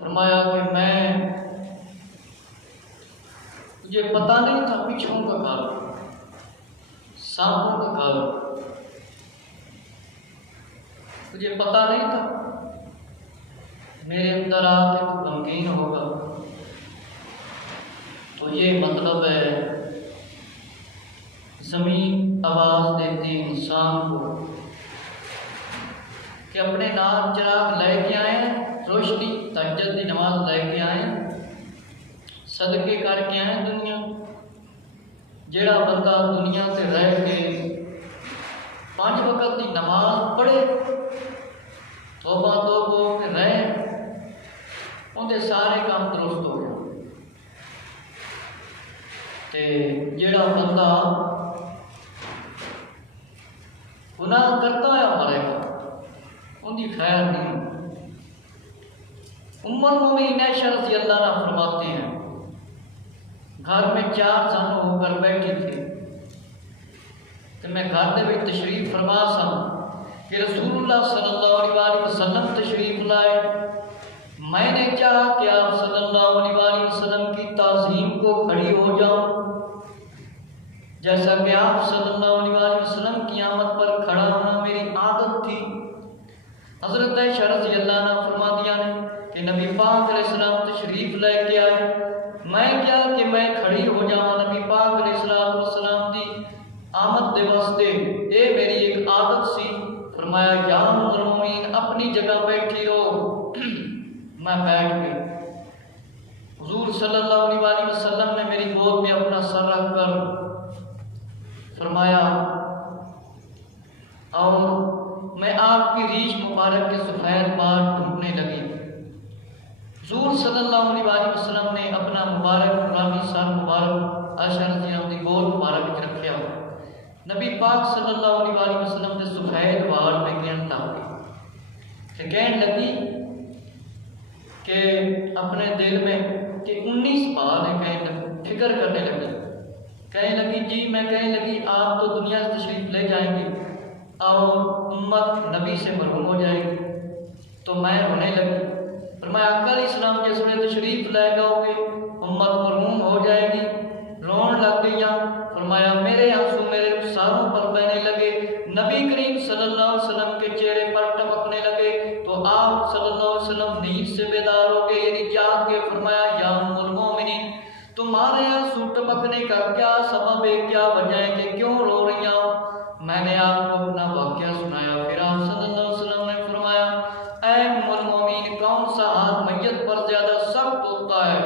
فرمایا کہ مجھے پتہ نہیں تھا پچھوں کا کالو، سانپوں کا کالو، مجھے پتہ نہیں تھا میرے اندر آ کے تو غمگین ہوگا۔ تو یہ مطلب ہے زمین آواز دیتی انسان کو کہ اپنے نام چراغ لے کے آئیں، روشنی تہجد کی نماز لے کے آئیں، صدقے کر کے آئیں دنیا۔ جڑا بندہ دنیا سے رہ کے 5 وقت کی نماز پڑھے، توبہ توبہ کے رہے، اندے سارے کام درست ہو گئے۔ تے جڑا بندہ گناہ کرتا ہے مرے گا، ان کی خیر نہیں۔ ام المومنین عائشہ رضی اللہ عنہا فرماتے ہیں گھر میں 4 جن ہو کر بیٹھے تھے کہ میں گھر دے وچ تشریف فرما سا کہ رسول اللہ صلی اللہ علیہ وسلم تشریف لائے۔ میں نے چاہا کہ آپ صلی اللہ علیہ وسلم کی تعظیم کو کھڑی ہو جاؤں، جیسا کہ آپ صلی اللہ علیہ وسلم کی آمد پر کھڑا ہونا میری عادت تھی۔ حضرت عائشہ رضی اللہ عنہ فرماتی ہیں کہ نبی پاک علیہ السلام تشریف لے کے آئے، میں کیا کہ میں کھڑی ہو جاؤں نبی پاک علیہ السلام کی آمد دے واسطے، اے میری ایک عادت سی۔ فرمایا یا ام المومنین اپنی جگہ بیٹھی رہو۔ میں بیٹھ گئی، حضور صلی اللہ علیہ وسلم نے میری گود میں اپنا سر رکھ کر فرمایا اور میں آپ کی ریش مبارک کے سفید بال ڈھونڈنے لگی۔ حضور صلی اللہ علیہ وسلم نے اپنا مبارک نورانی سر مبارک عائشہ رضی اللہ عنہا کی گود مبارک وچ رکھیا۔ نبی پاک صلی اللہ علیہ وسلم کے سفید بال میں گن لگ گئی کہ کہنے لگی کہ اپنے دل میں کہ 19 بال ہے، کہنے لگی، فکر کرنے لگی، کہنے لگی جی میں کہنے لگی آپ تو دنیا سے تشریف لے جائیں گے اور امت نبی سے محروم ہو جائے گی۔ تو میں رونے لگی، فرمایا آقا علیہ السلام جس میں تشریف لے جاؤ گے امت محروم ہو جائے گی، رون لگ گیا۔ فرمایا میرے آنسو میرے رخساروں پر بہنے لگے، نبی کریم صلی اللہ علیہ وسلم کے چہرے پر ٹپکنے لگے، تو آپ صلی اللہ علیہ وسلم نیند سے بیدار ہو گئے، یعنی جاگ کے فرمایا یا ام المومنین تمہارے آنسو ٹپکنے کا کیا سبب ہے، کیا وجہ ہے کہ کیوں رو رہی ہو؟ میں نے آپ کو اپنا واقعہ سنایا۔ پھر آپ صلی اللہ علیہ وسلم نے فرمایا اے ام المومنین کون سا ہاتھ میت پر زیادہ سخت ہوتا ہے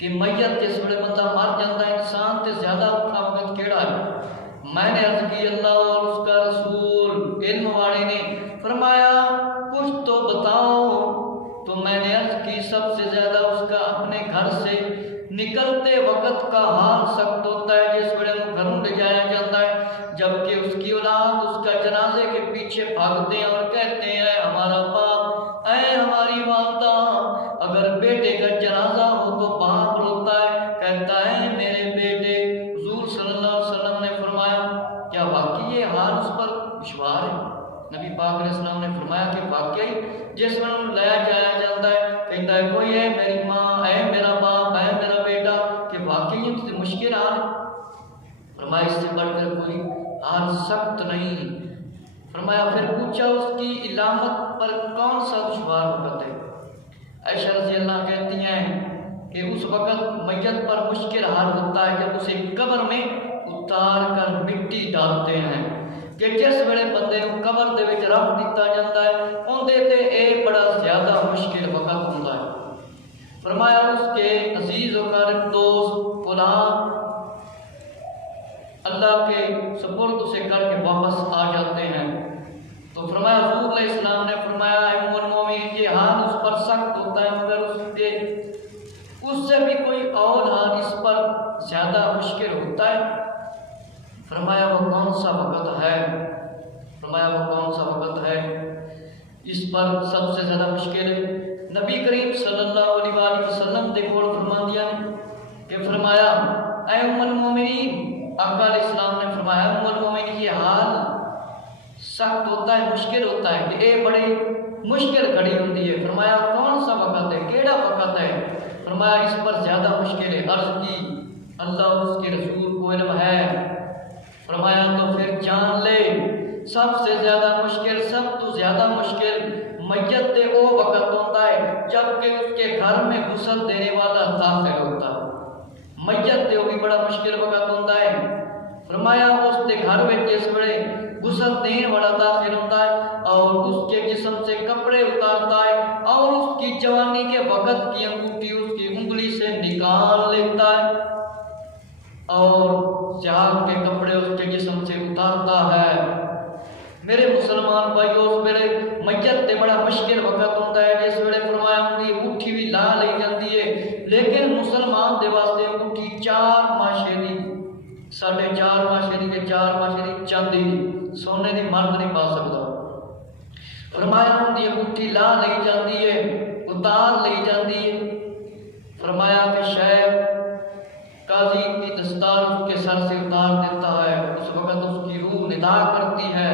کہ میت جس ویلے بندہ مر جاتا ہے انسان تے زیادہ اوکھا وقت کیڑا ہے؟ میں نے عرض کی اللہ اور اس کا رسول علم والے نے فرمایا کچھ تو بتاؤ۔ تو میں نے عرض کی سب سے زیادہ اس کا اپنے گھر سے نکلتے وقت کا حال سخت ہوتا ہے جس ویلے وہ گھروں لے جایا جاتا ہے، جبکہ اس کی اولاد اس کا جنازے کے پیچھے بھاگتے ہیں اور کہتے ہیں ہمارا باپ، اے ہماری والدہ۔ اگر بیٹے کا جنازہ ہو تو باپ روتا ہے، کہتا ہے میرے بیٹے۔ حضور صلی اللہ علیہ وسلم نے فرمایا کیا واقعی یہ حال اس پر دشوار ہے؟ نبی پاک علیہ السلام نے فرمایا کہ واقعی جس میں لایا جایا جاتا ہے کہتا ہے کوئی ہے میری ماں، اے میرا باپ، اے میرا بیٹا، کہ واقعی یہ مشکل حال ہے۔ فرمایا اس سے بڑھ کر کوئی حال سخت نہیں۔ فرمایا پھر پوچھا اس کی علامت پر کون سا دشوار وقت ہے؟ عائشہ رضی اللہ کہتی ہیں کہ اس وقت میت پر مشکل حال ہوتا ہے جب اسے قبر میں اتار کر مٹی ڈالتے ہیں، کہ جس ویلے بندے کو قبر دے وچ رکھ دتا جاتا ہے اندے تے اے بڑا زیادہ مشکل وقت ہوتا ہے۔ فرمایا اس کے عزیز و قریب دوست غلام اللہ کے سپرد اسے کر کے واپس آ جاتے ہیں۔ تو فرمایا حضور علیہ السلام نے فرمایا ام المومنین یہ حال اس پر سخت ہوتا ہے مگر اس سے بھی کوئی اور حال اس پر زیادہ مشکل ہوتا ہے۔ فرمایا وہ کون سا وقت ہے؟ فرمایا وہ کون سا وقت ہے اس پر سب سے زیادہ مشکل ہے؟ نبی کریم صلی اللہ علیہ وسلم دے کول فرما دیا کہ فرمایا اے ام المومنین، آقا علیہ السلام نے فرمایا ام المومنین یہ حال سخت ہوتا ہے، مشکل ہوتا ہے کہ اے بڑے مشکل کھڑی ہوتی ہے۔ فرمایا کون سا وقت ہے، کیڑا وقت ہے؟ فرمایا اس پر زیادہ مشکل ہے۔ عرض کی اللہ اس کے رسول کو علم ہے۔ فرمایا تو پھر جان لے سب سے زیادہ مشکل، سب تو زیادہ مشکل میت دے وہ وقت ہوتا ہے جب کہ اس کے گھر میں غسل دینے والا داخل ہوتا ہے۔ میت دے وہ بھی بڑا مشکل وقت ہوتا ہے۔ فرمایا اس کے گھر میں جس ویلے غسل دینے والا داخل ہوتا ہے اور اس کے جسم سے کپڑے اتارتا ہے اور اس کی جوانی کے وقت کی انگوٹھی اس کی انگلی سے نکال لیتا ہے اور سیاہ کے کپڑے اس کے جسم سے اتارتا ہے۔ میرے مسلمان بھائیو اس ویلے میت تے بڑا مشکل وقت ہوتا ہے جس ویلے فرمایا انگوٹھی انگوٹھی بھی لا لی جاتی ہے، لیکن مسلمان دے واسطے انگوٹھی 4 ماشے دی 4.5 ماشے دی کہ 4 ماشے دی چاندی دی، سونے دی مرد نہیں پا سکتا۔ فرمایا انگوٹھی انگوٹھی لا لی جاتی ہے، اتار لی جاتی ہے۔ فرمایا کہ شیخ قاضی کی دستار اس کے سر سے اتار دیتا ہے۔ اس وقت اس کی روح ندا کرتی ہے،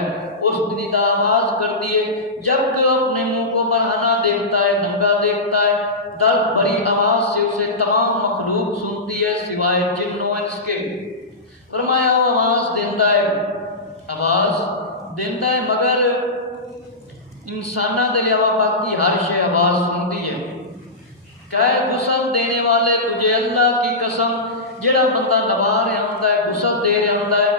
اس کی ندا آواز کرتی ہے، جب کہ اپنے منہ کو برہنہ دیکھتا ہے، ننگا دیکھتا ہے، درد بھری آواز سے اسے تمام مخلوق سنتی ہے سوائے جن و انس کے۔ فرمایا وہ آواز دیتا ہے مگر انسانہ دے علاوہ باقی ہر شے آواز سنتی ہے۔ کہ غسل دینے والے تجھے اللہ کی قسم، جڑا بندہ نوا رہا ہوتا ہے غسل دے رہا ہوتا ہے،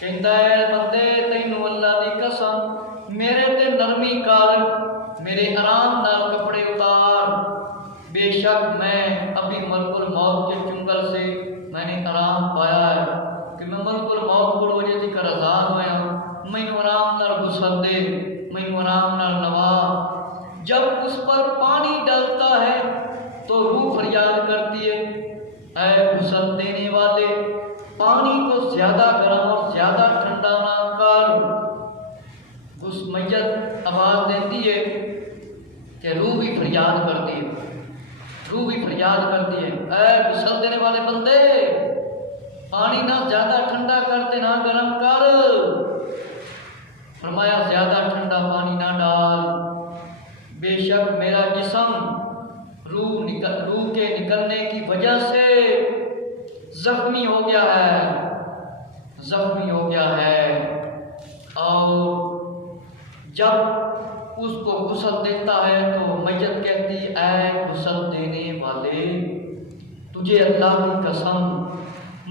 کہتا ہے بندے تینوں اللہ کی قسم میرے تے نرمی کر، میرے آرام نال کپڑے اتار، بے شک میں ابھی ملک الموت کے چنگل سے میں نے آرام پایا ہے کہ میں ملک الموت کو وجہ سے کر آزاد ہوا ہوں، مینوں آرام نال غسل دے، مینوں آرام نال نوا۔ جب اس پر پانی ڈالتا ہے تو روح فریاد کرتی ہے، اے غسل دینے والے پانی کو زیادہ گرم اور زیادہ ٹھنڈا نہ کر۔ اس میت آواز دیتی ہے کہ روح بھی فریاد کرتی ہے، اے غسل دینے والے بندے پانی نہ زیادہ ٹھنڈا کرتے نہ گرم کر۔ فرمایا زیادہ ٹھنڈا پانی نہ ڈال، بے شک میرا جسم روح کے نکلنے کی وجہ سے زخمی ہو گیا ہے اور جب اس کو غسل دیتا ہے تو میت کہتی اے غسل دینے والے تجھے اللہ کی قسم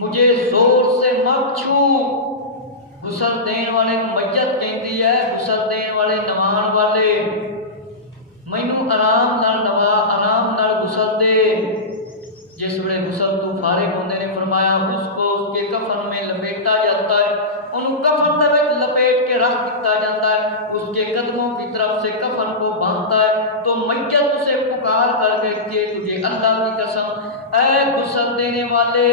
مجھے زور سے مت چھو۔ غسل دینے والے میت کہتی ہے غسل دینے والے نوان والے مینوں آرام نال نوا، آرام نال غسل دے۔ جس ویلے غسل تو فارغ ہوندے نے فرمایا اس کو اس کے کفن میں لپیٹا جاتا ہے، انہوں کفن دے وچ لپیٹ کے رکھ دیا جاتا ہے، اس کے قدموں کی طرف سے کفن کو باندھتا ہے تو میت اسے پکار کر کہتی ہے تجھے اللہ کی قسم اے غسل دینے والے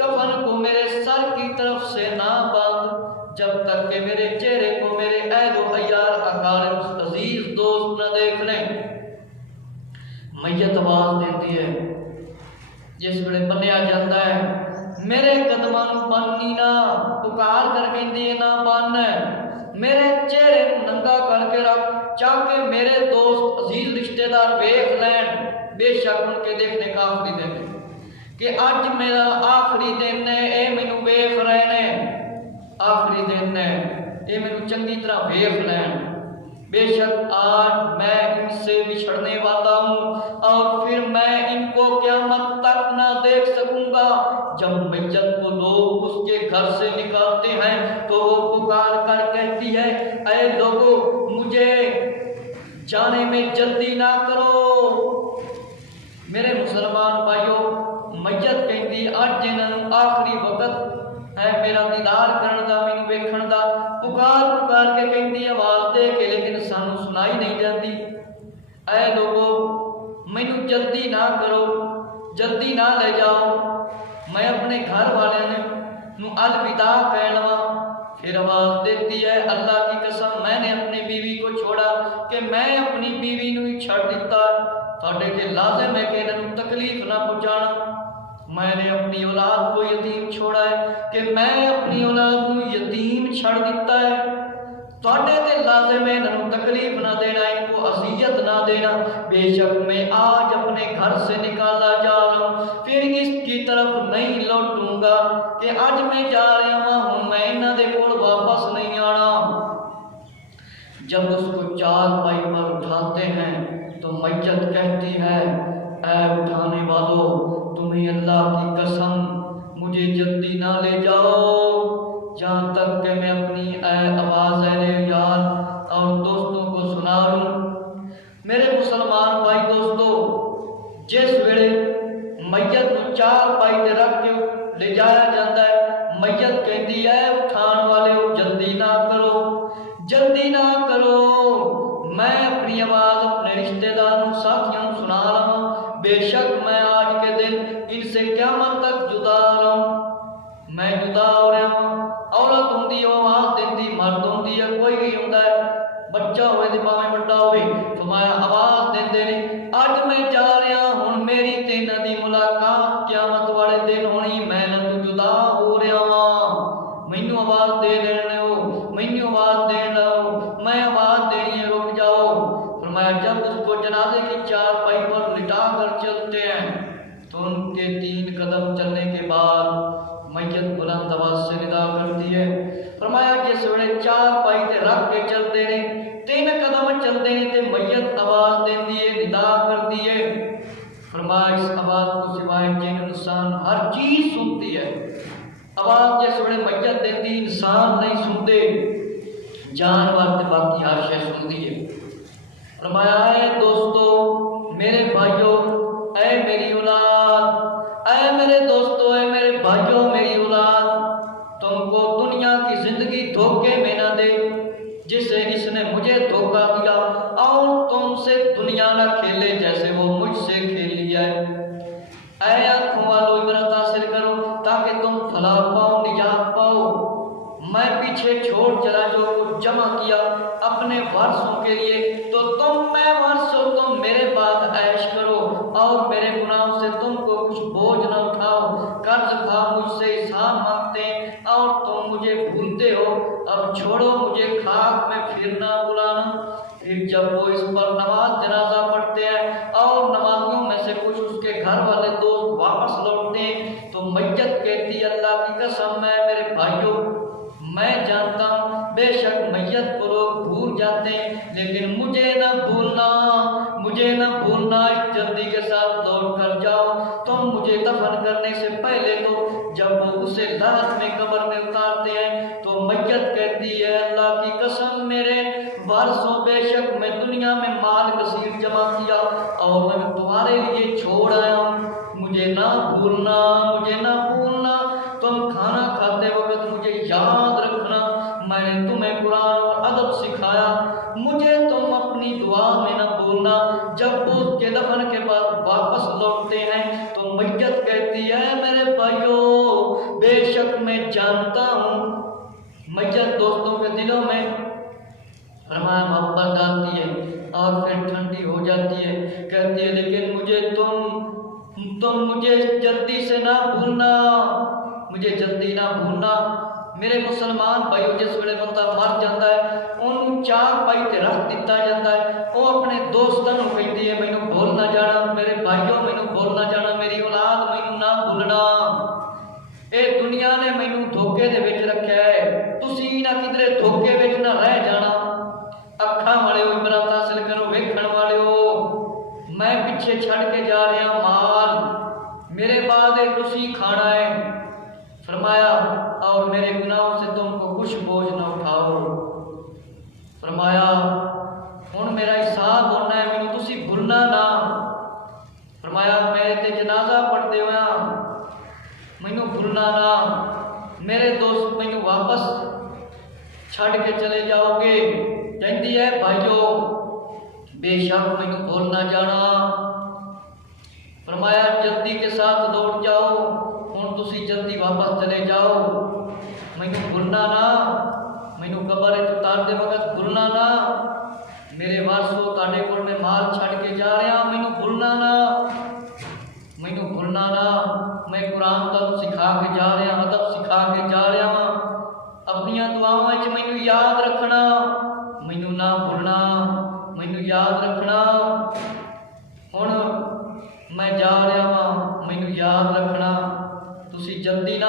کفن کو میرے سر کی طرف سے نہ باندھ جب تک کہ میرے چہرے کو میرے اہل و عیار اقارب عزیز دوست نہ دیکھ لیں۔ میت آواز دیتی ہے جس ویلے بنیا جاتا ہے میرے قدماں نوں بننی نہ، پکار کر کہندی ہے نہ بن، میرے چہرے ننگا کر کے رکھ چاہے میرے دوست عزیز رشتہ دار ویکھ لین، بے شک ان کے دیکھنے کا آخری دن ہے کہ اج میرا آخری دن ہے، اے مینوں ویکھ رہے نے، آخری دن ہے اے مینوں چنگی طرح ویکھ لین، بے شک آج میں ان سے بچھڑنے والا ہوں اور پھر میں ان کو قیامت تک نہ دیکھ سکوں گا۔ جب میت کو لوگ اس کے گھر سے نکالتے ہیں تو وہ پکار کر کہتی ہے اے لوگوں مجھے جانے میں جلدی نہ کرو۔ میرے مسلمان بھائیو میت کہتی اج انہاں آخری وقت ہے میرا دیدار کرن دا، مینوں ویکھن دا، پکار کے کہندی آواز دے کے لیکن سانوں سنائی نہیں جاتی، اے لوگو مینوں جلدی نہ کرو، جلدی نہ لے جاؤ، میں اپنے گھر والے نوں الوداع کہہ لواں۔ پھر آواز دیتی ہے اللہ کی قسم میں نے اپنی بیوی کو چھوڑا کہ میں اپنی بیوی نوں ہی چھڑ دیتا، تھوڑے تے لازم ہے کہ انہاں تکلیف نہ پہنچانا، میں نے اپنی اولاد کو یتیم چھوڑا ہے کہ میں اپنی اولاد کو یتیم چھڑ دیتا ہے، تواڈے تے لازم ہے انہوں تکلیف نہ دینا، ان کو اذیت نہ دینا۔ بے شک میں آج اپنے گھر سے نکالا جا رہا ہوں، پھر اس کی طرف نہیں لوٹوں گا کہ آج میں جا رہا ہوں، میں انہاں دے کول واپس نہیں آنا۔ جب اس کو چارپائی پر اٹھاتے ہیں تو میت کہتی ہے، اے اٹھانے والو، تمہیں اللہ کی قسم مجھے جلدی نہ لے جاؤ جہاں تک کہ میں اپنی آواز اہل یار اور دوستوں کو سنا لوں۔ میرے مسلمان بھائی دوستو، جس ویلے میت کو چارپائی تے رکھ کے لے جایا جاتا ہے، میت کہتی ہے اٹھان والے جلدی نہ کرو، جلدی نہ کرو، میں اپنی آواز اپنے رشتہ داروں ساتھیوں سنا رہا ہوں، بے شک میں آج کے دن ان سے قیامت تک جدا رہا ہوں، میں جدا ہو رہا ہوں۔ عورت ہوندی ہے آواز دیندی، مرد ہوندی ہے کوئی بھی ہوندا ہے، بچہ ہوئے تے باویں بڑا ہوئے، فرمایا آواز دیندے نے اج میں جا رہا ہوں، میری تے انہاں دی ملاقات قیامت والے دن ہونی، میں انہاں تو جدا ہو رہا ہاں، مینوں آواز دے دینے ہو، مینوں آواز دین لو، میں آواز دینی ہے، رک جاؤ۔ فرمایا جب اس کو جنازے کی چارپائی پر لٹا کر چلتے ہیں تو ان کے 3 قدم چلنے کے بعد میت بلند آواز سے ندا کرتی ہے۔ فرمایا جس ویلے چارپائی تے رکھ کے چلتے نے 3 قدم چلتے ہیں تے میت آواز دیندی ہے، ندا کرتی ہے۔ فرمایا اس آواز کو سوائے جن انسان ہر چیز سنتی ہے، آواز جس ویلے میت دیندی انسان نہیں سنتے، جانور تے باقی ہر شے سنتی ہے۔ فرمایا اے دوستو، میرے بھائیو، اے میری اولاد، اے میرے دوستو، اے میرے بھائیو، میری اولاد، تم کو دنیا کی زندگی دھوکے میں نہ دے جسے اس نے مجھے دھوکا دیا، اور تم سے دنیا نہ کھیلے جیسے وہ مجھ سے کھیل لیا ہے۔ اے آنکھوں والو عبرت حاصل کرو تاکہ تم فلاح پاؤ، نجات پاؤ۔ میں پیچھے چھوڑ چلا جو کچھ جمع کیا اپنے ورثوں کے لیے، تو تم میں ورث ہو، تم میرے بعد عیش کرو اور میرے گناہوں سے تم کو کچھ بوجھ نہ اٹھاؤ۔ قرض کھا مجھ سے احسان مانگتے ہیں اور تم مجھے بھولتے ہو، اب چھوڑو مجھے خاک میں پھرنا بلانا۔ پھر جب وہ اس پر نماز جنازہ پڑھتے ہیں اور نمازیوں میں سے کچھ اس کے گھر والے دوست واپس لوٹتے ہیں تو میت کہتی ہے اللہ کی قسم میں میرے بھائیوں، میں جانتا ہوں بے شک میت کو لوگ بھول جاتے ہیں، لیکن مجھے نہ بھولنا، مجھے نہ بھولنا، جلدی کے ساتھ لوٹ کر جاؤ۔ تم مجھے دفن کرنے سے پہلے تو جب وہ اسے لحد میں قبر میں اتارتے ہیں تو میت کہتی ہے اللہ کی قسم میرے وارثوں، بے شک میں دنیا میں مال کثیر جمع کیا اور میں تمہارے لیے چھوڑ آیا ہوں، مجھے نہ بھولنا، مجھے نہ بھولنا۔ تم کھانا کھاتے وقت مجھے یاد رکھنا، میں نے تمہیں قرآن اور ادب سکھایا، مجھے تم اپنی دعا میں نہ بھولنا۔ جب وہ کے دفن کے بعد واپس لوٹتے ہیں تو میت کہتی ہے میرے بھائیو، بے شک میں جانتا ہوں، میت دوستوں کے دلوں میں فرمایا محبت آتی ہے اور پھر ٹھنڈی ہو جاتی ہے، کہتی ہے لیکن مجھے تم مجھے جلدی سے نہ بھولنا، مجھے جلدی نہ بھولنا۔ میرے مسلمان بھائیو، جس ویلے بندہ مر جاتا ہے انہوں چارپائی تے رکھ دتا جاتا ہے، وہ اپنے دوستوں کو کہتی ہے مینوں بھول نہ جانا، میرے بھائیو مینوں بھول نہ جانا، میری اولاد مینوں نہ بھولنا، اے دنیا نے مینوں دھوکے دے وچ رکھیا ہے، تسی نہ کدھرے دھوکے وچ نہ رہ جانا۔ اکھاں والے ہو عبرت حاصل کرو، ویکھن والے ہو، میں پیچھے چھڑ کے جا رہا مال، میرے بعد تسی کھانا ہے۔ فرمایا اور میرے گناہوں سے تم کو کچھ بوجھ نہ اٹھاؤ۔ فرمایا ہن میرا حساب ہونا ہے، مینوں تسی بھولنا نہ۔ فرمایا میرے تے جنازہ پڑھتے ہویا مینوں بھولنا نہ، میرے دوست مینوں واپس چھڑ کے چلے جاؤ گے، کہندی ہے بھائیو بے شک مینوں بھول نہ جانا۔ فرمایا جلدی کے ساتھ دوڑ جاؤ، ہن تسی جلدی واپس چلے جاؤ، مینوں بھولنا نہ، مینوں قبر اتار دے وقت بھولنا نہ، میرے وارثو تہاڈے کول میں مال چھڑ کے جا رہا، مینوں بھولنا نہ، مینوں بھولنا نہ، میں قرآن تک سکھا کے جا رہا، ادب سکھا کے جا رہا ہاں، اپنی ਆਪਣੀਆਂ ਦੁਆਵਾਂ ਵਿੱਚ ਮੈਨੂੰ ਯਾਦ ਰੱਖਣਾ, ਮੈਨੂੰ ਨਾ ਭੁੱਲਣਾ, ਮੈਨੂੰ ਯਾਦ ਰੱਖਣਾ। ਹੁਣ ਮੈਂ ਜਾ ਰਿਹਾ ਵਾਂ, ਮੈਨੂੰ ਯਾਦ ਰੱਖਣਾ, ਤੁਸੀਂ ਜਲਦੀ ਨਾ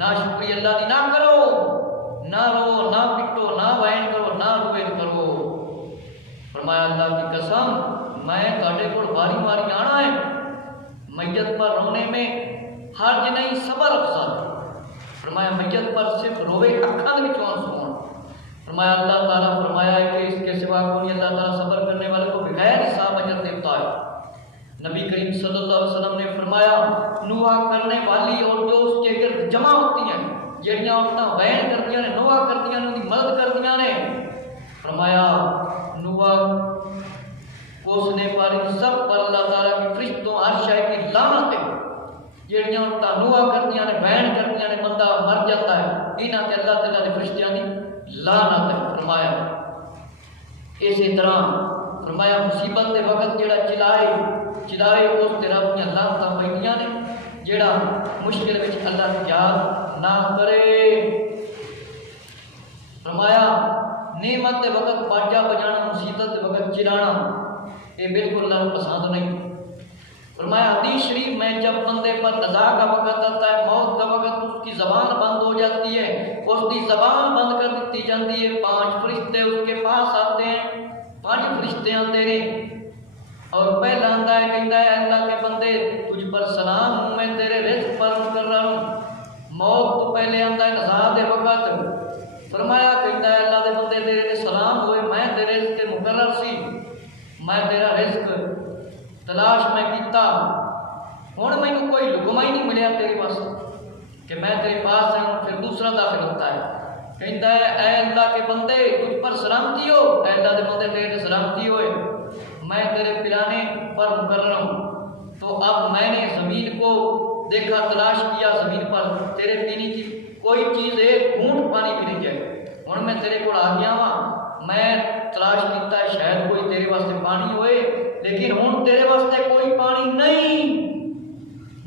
نا شکری اللہ دی نہ کرو، نہ رو نہ پٹو نہ وین کرو نہ روے کرو۔ فرمایا اللہ کی قسم میں تاڑے کو باری باری آنا ہے، میت پر رونے میں حرج نہیں صبر افضل۔ فرمایا میت پر صرف روے اکھان میں چون سونا۔ فرمایا اللہ تعالیٰ فرمایا ہے کہ اس کے سوا کوئی اللہ تعالیٰ صبر کرنے والے کو بغیر حساب اجر دیتا ہے۔ نبی کریم صلی اللہ علیہ وسلم نے فرمایا نوحہ کرنے والی اور جو اس کے گرد جمع ہوتی ہیں، جہاں عورتیں وین کردیاں نے، نوحہ کردیاں نے، ان کی مدد کردیاں نے، فرمایا نوحہ کوسنے پر ان سب پر اللہ تعالیٰ کی فرشتوں ہر شے کی لعنت ہے۔ جہاں عورتیں نوحہ کردیاں نے، وین کردیاں نے، بندہ مر جاتا ہے، انہاں تے اللہ تعالیٰ نے فرشتیاں دی لعنت ہے۔ فرمایا اسی طرح فرمایا مصیبت کے وقت جڑا چلائے اس تے رب دیاں لعنتاں پیندیاں نے، جڑا مشکل وچ اللہ یاد نہ کرے۔ فرمایا نعمت کے وقت باجا بجانا، مصیبت کے وقت چلانا، یہ بالکل اللہ کو پسند نہیں۔ فرمایا حدیث شریف میں جب بندے پر قضا کا وقت آتا ہے، موت کا وقت، اس کی زبان بند ہو جاتی ہے، اس کی زبان بند کر دیتی جاتی ہے، 5 فرشتے اس کے پاس آتے ہیں، 5 فرشتے آتے ہیں اور پہلا آتا ہے کہتا ہے اللہ کے بندے تجھ پر سلام ہوں، میں تیرے رزق پر مقرر ہوں۔ موت تو پہلے آتا ہے قضا کے وقت، فرمایا کہتا ہے اللہ کے بندے تیرے سلام ہوئے، میں تیرے رزق کے مقرر سی، میں تیرا رزق تلاش میں کیتا، ہوں میں کوئی لکما ہی نہیں ملیا تیرے پاس کہ میں تیرے پاس ہوں۔ پھر دوسرا داخل ہوتا ہے، کہتا ہے اے اللہ کے بندے تجھ پر سلامتی ہو، اے اللہ کے بندے تیرے سلامتی ہوئے، میں تیرے پلانے پر مقرر ہوں۔ تو اب میں نے زمین کو دیکھا، تلاش کیا، زمین پر تیرے پینے کی کوئی چیز ایک گھونٹ پانی بھی نہیں ہے، ہوں میں تیرے کو آ گیا ہوں، میں تلاش کیتا ہے شاید کوئی تیرے واسطے پانی ہوئے، لیکن ہوں تیرے واسطے کوئی پانی نہیں،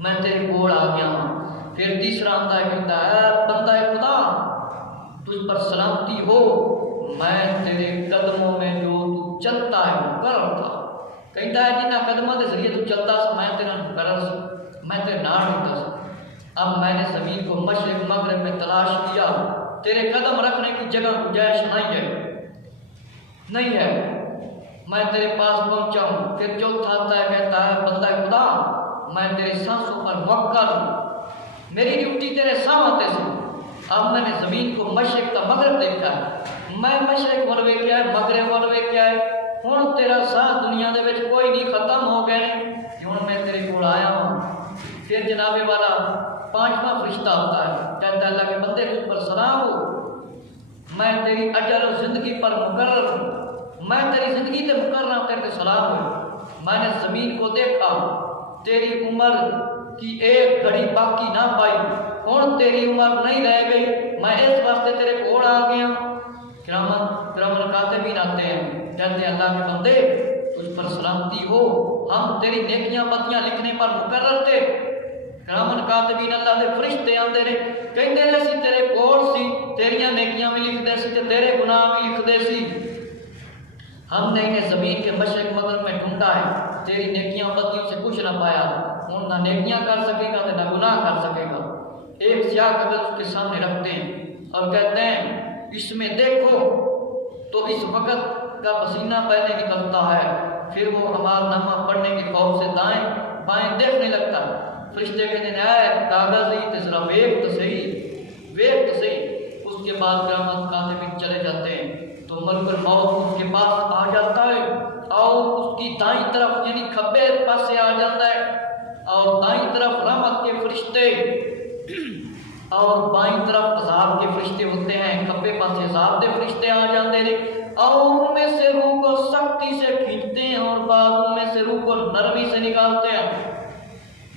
میں تیرے کو آ گیا ہوں۔ پھر تیسرا آتا ہے کہتا ہے بندہ خدا تجھ پر سلامتی ہو، میں تیرے قدموں میں جو تو چلتا ہے مقرر تھا، کہتا ہے جنہ قدموں کے ذریعے تو چلتا سا میں تیرا مقرر سی، میں تیرے نال ہوتا سا۔ اب میں نے زمین کو مشرق مغرب میں تلاش کیا، تیرے قدم رکھنے کی جگہ گنجائش نہیں ہے، میں تیرے پاس پہنچا ہوں۔ پھر چوتھا آتا ہے کہتا ہے بندہ خدا میں تیرے سانسوں پر موکل ہوں، میری ڈیوٹی تیرے سامنے سے۔ اب میں نے زمین کو مشرق تا مغرب دیکھا ہے، میں مشرق ول ویکھیا ہے، مغرب ول ویکھیا ہے، ہوں تیرا ساتھ دنیا دے وچ کوئی نہیں، ختم ہو گئے، ہوں میں تیرے کول آیا ہوں۔ پھر جناب والا 5واں فرشتہ ہوتا ہے، کہتا ہے اللہ کے بندے تجھ پر سلام ہو، میں تیری اجل و زندگی پر مقرر ہوں، میں تیری زندگی تے مقرر ہوں، تیرے تے سلام ہو۔ میں نے زمین کو دیکھا، تیری عمر کی ایک گھڑی باقی نہ پائی، ہوں تیری عمر نہیں رہ گئی، میں اس واسطے تیرے کول آ گیا۔ کرامن کاتبین آتے ہیں، کہتے ہیں اللہ کے بندے تجھ پر سلامتی ہو، ہم تیری نیکیاں بدیاں لکھنے پر مقرر تھے۔ کرامن کاتبین اللہ دے فرشتے آندے نے، کہندے نے اسی تیرے کول سی، تیریاں نیکیاں بھی لکھ دے سی تے تیرے گناہ بھی لکھ دے سی، ہم نے انہیں زمین کے مشرق مغرب میں ڈھونڈا ہے، تیری نیکیاں بدیوں سے کچھ نہ پایا، ہوں نہ نیکیاں کر سکے گا نہ گناہ کر سکے گا۔ ایک سیاہ کاغذ اس کے سامنے رکھتے ہیں اور کہتے ہیں اس میں دیکھو، تو اس وقت کا پسینہ پہلے نکلتا ہے، پھر وہ ہمارا نامہ پڑھنے کے خوف سے دائیں بائیں دیکھنے لگتا ہے۔ فرشتے کہتے ہیں اے کاغذ ہی تے ذرا ویکھ تو صحیح۔ اس کے بعد قیامت کاتبین چلے جاتے ہیں تو ملک الموت اس کے پاس آ جاتا ہے اور اس کی دائیں طرف یعنی کھبے پاسے آ جاتا ہے، اور دائیں طرف رحمت کے فرشتے اور بائیں طرف عذاب کے فرشتے ہوتے ہیں، کھبے پاسے عذاب کے فرشتے آ جاتے ہیں اور ان میں سے روح کو سختی سے کھینچتے ہیں اور بعد ان میں سے روح کو نرمی سے نکالتے ہیں۔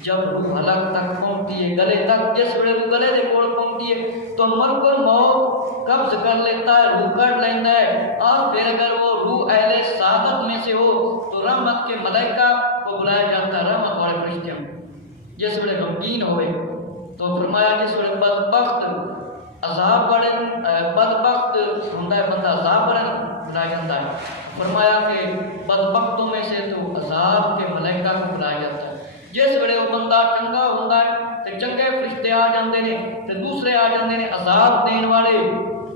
جب روح حلق تک پہنچتی ہے، گلے تک، جس ویلے روح گلے دے کول پہنچتی ہے تو ملک الموت قبض کر لیتا ہے، روح کٹ لیتا ہے، اور پھر اگر وہ روح اہل سعادت میں سے ہو تو رحمت کے ملائکہ کو بلایا جاتا ہے، رحمت والے فرشتے ہوں۔ جس ویلے غمگین ہوئے تو فرمایا جس ویلے بدبخت عذاب بڑے بدبخت ہوتا ہے بندہ، عذاب بڑے بلایا جاتا ہے، فرمایا کہ بدبختوں میں سے تو عذاب کے ملائکہ کو بلایا جاتا ہے۔ جس ویلے وہ بندہ چنگا ہوتا ہے تو چنگے فرشتے آ جاندے نے تے دوسرے آ جاندے نے عذاب دین والے،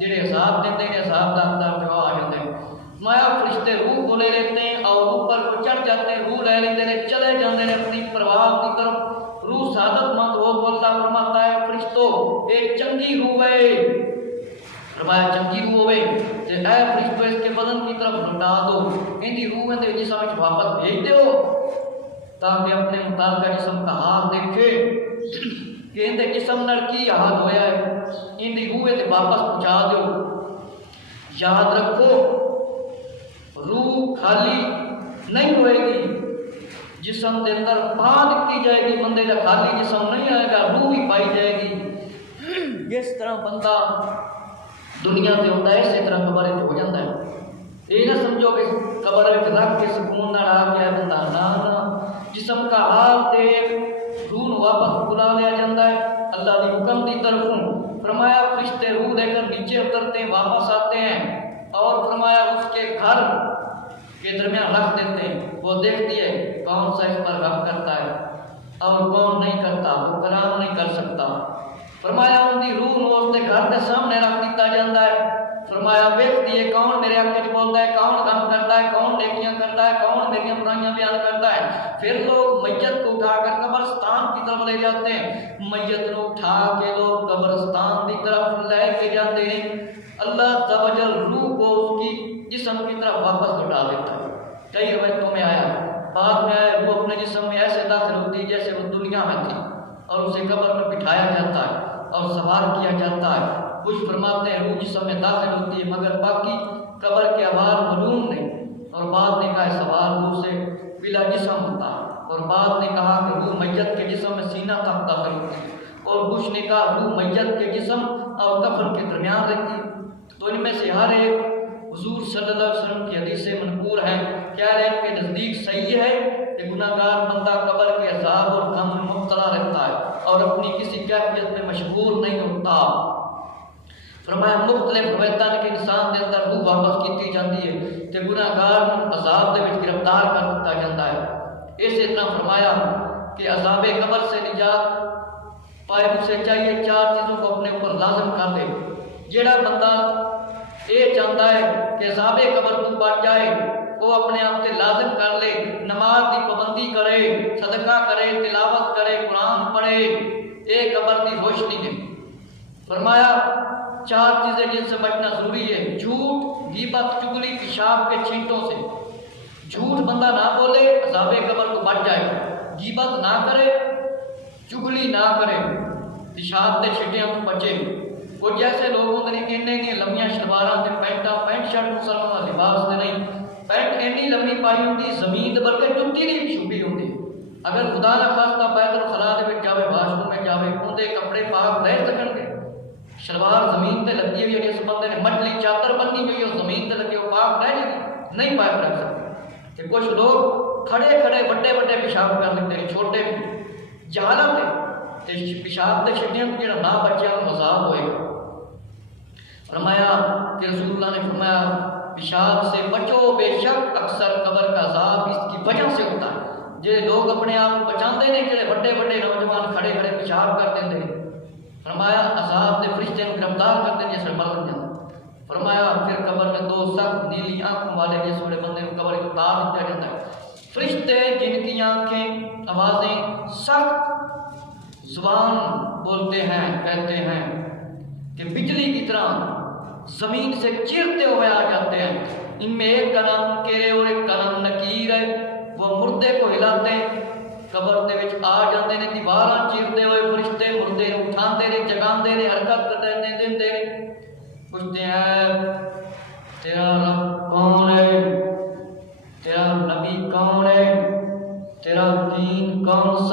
جڑے عذاب دیندے نے عذاب دا حقدار جو آ جاندے ہیں۔ مایا فرشتے روح کو لے لیتے ہیں اور اوپر کو چڑھ جاتے ہیں، روح لے لیتے ہیں، چلے جاندے نے اپنی پرواز کی طرف۔ روح سعادت مند ہو تو اللہ فرماتا ہے فرشتوں ایک چنگی روح ہے، فرمایا چنگی روح ہوئے تے اے فرشتوں اس کے بدن کی طرف لٹا دو، ان دی روح اندے جسم وچ واپس بھیج دیو تاکہ اپنے متعلقہ جسم کا حال دیکھے کہ ان دے جسم نال کی حال ہویا ہے، ان دی روح تے واپس پہنچا دیو۔ یاد رکھو روح خالی نہیں ہوئے گی، جسم دے اندر پا دیتی جائے گی، بندے کا خالی جسم نہیں آئے گا، روح ہی پائی جائے گی۔ جس طرح بندہ دنیا سے ہوتا ہے اسی طرح قبر ہو جاتا ہے۔ یہ نہ سمجھو کہ قبر میں رکھ کے سکون نہ آ گیا بندہ، نہ جسم کا حال دیکھ روح نو واپس بلا لیا جاتا ہے اللہ کی حکم کی طرفوں۔ فرمایا فرشتے روح دے کر نیچے اترتے ہیں، واپس آتے ہیں اور فرمایا اس کے گھر کے درمیان رکھ دیتے ہیں، وہ دیکھتی ہے کون سا اس پر رب کرتا ہے اور کون نہیں کرتا، وہ کلام نہیں کر سکتا۔ فرمایا ان کی روح نو اس کے گھر کے سامنے رکھ دیتا جاتا ہے۔ فرمایا ویکھتی ہے کون میرے حق وچ بولتا ہے، کون کام کرتا ہے، کون نیکیاں کرتا ہے، کون میری برائیاں بیان کرتا ہے۔ پھر لوگ میت کو اٹھا کر قبرستان کی طرف لے جاتے ہیں، میت کو اٹھا کے لوگ قبرستان کی طرف لے کے جاتے ہیں، اللہ تبجل روح کو اس کی جسم کی طرف واپس لوٹا دیتا ہے۔ کئی روایتوں میں آیا، بعد میں آیا وہ اپنے جسم میں ایسے داخل ہوتی ہے جیسے وہ دنیا میں تھی، اور اسے قبر میں بٹھایا جاتا ہے اور سوار کیا جاتا ہے۔ کچھ فرماتے ہیں روح جسم میں داخل ہوتی ہے مگر باقی قبر کے آوار معلوم نہیں، اور بعد نے کہا سوار روح سے بلا جسم ہوتا ہے، اور بعد نے کہا کہ روح میت کے جسم میں سینہ تک داخل ہوتی ہے، اور کچھ نے کہا روح میت کے جسم اور کفن کے درمیان رہتی ہے۔ تو ان میں سے ہر ایک حضور صلی اللہ علیہ وسلم کی حدیثیں منقول ہیں، کہہ رہے ہیں کہ نزدیک صحیح ہے کہ گناہ گار بندہ قبر کے عذاب اور غم میں مبتلا رہتا ہے اور اپنی کسی کیفیت میں مشغول نہیں ہوتا۔ فرمایا مختلف روایتاں کہ انسان دے اندر روح واپس کیتی جاتی ہے تے گناہ گار عذاب دے وچ گرفتار کر دتا جاتا ہے۔ اسی طرح فرمایا کہ عذاب قبر سے نجات پائے اسے چاہیے چار چیزوں کو اپنے اوپر لازم کر دے۔ جیڑا بندہ یہ چاہتا ہے کہ عذاب قبر تو بچ جائے وہ اپنے آپ سے لازم کر لے، نماز کی پابندی کرے، صدقہ کرے، تلاوت کرے، قرآن پڑھے، یہ قبر کی روشنی ہے۔ فرمایا چار چیزیں جن سے بچنا ضروری ہے، جھوٹ، غیبت، چگلی، پیشاب کے چھینٹوں سے۔ جھوٹ بندہ نہ بولے عذاب قبر تو بچ جائے، غیبت نہ کرے، چگلی نہ کرے، پیشاب کے چھینٹوں تو بچے۔ وہ جیسے لوگ ہوتے ہیں کہ انہیں لمبیاں شلواراں تے پینٹاں، پینٹ شرٹ مسلمان لباس تے نہیں، پینٹ اینی لمبی پائی ہوتی زمین تے بلکہ جُتی نہیں چھپی ہوتی۔ اگر خدا نہ خاصتا بیت الخلاء دے وچ جاوے، واش روم میں جاوے، اندے کپڑے پاک رہ سکن گے؟ شلوار زمین تے لگی ہوئی ہے، اس بندے نے مٹلی چادر بنی ہوئی ہے زمین تے لگے وہ پاک رہ جائے گی؟ نہیں پاک رکھ سکتے۔ کہ کچھ لوگ کھڑے کھڑے بڑے بڑے پیشاب کر لیتے ہیں، چھوٹے جہالت ہے پیشاب کے چھٹیاں کو جڑا نہ بچے وہ عذاب ہوئے گا۔ فرمایا کہ رسول اللہ نے فرمایا پیشاب سے بچو، بے شک اکثر قبر کا عذاب اس کی وجہ سے ہوتا ہے۔ جو لوگ اپنے آپ کو بچاندے نہیں، جڑے بڑے بڑے نوجوان کھڑے کھڑے پیشاب کر دیں، فرمایا عذاب دے فرشتے کو گرفتار کر دیں جیسے مر جاتا۔ فرمایا پھر قبر میں دو سخت نیلی آنکھوں والے جس والے بندے کو قبر کو اتار دیا جاتا ہے، فرشتے جن کی آنکھیں آوازیں سخت زبان بولتے ہیں، کہتے ہیں کہ بجلی کی طرح زمین سے چیرتے ہوئے آ جاتے ہیں۔ ان میں ایک کا نام کیرے اور ایک کا نام نکیر ہے، وہ مردے کو ہلاتے قبر دے وچ آ جاندے نے، دیواراں چیرتے ہوئے فرشتے مردے نوں اٹھاندے نے، جگاندے نے، حرکت کرتے دیندے نے، پوچھتے ہیں تیرا رب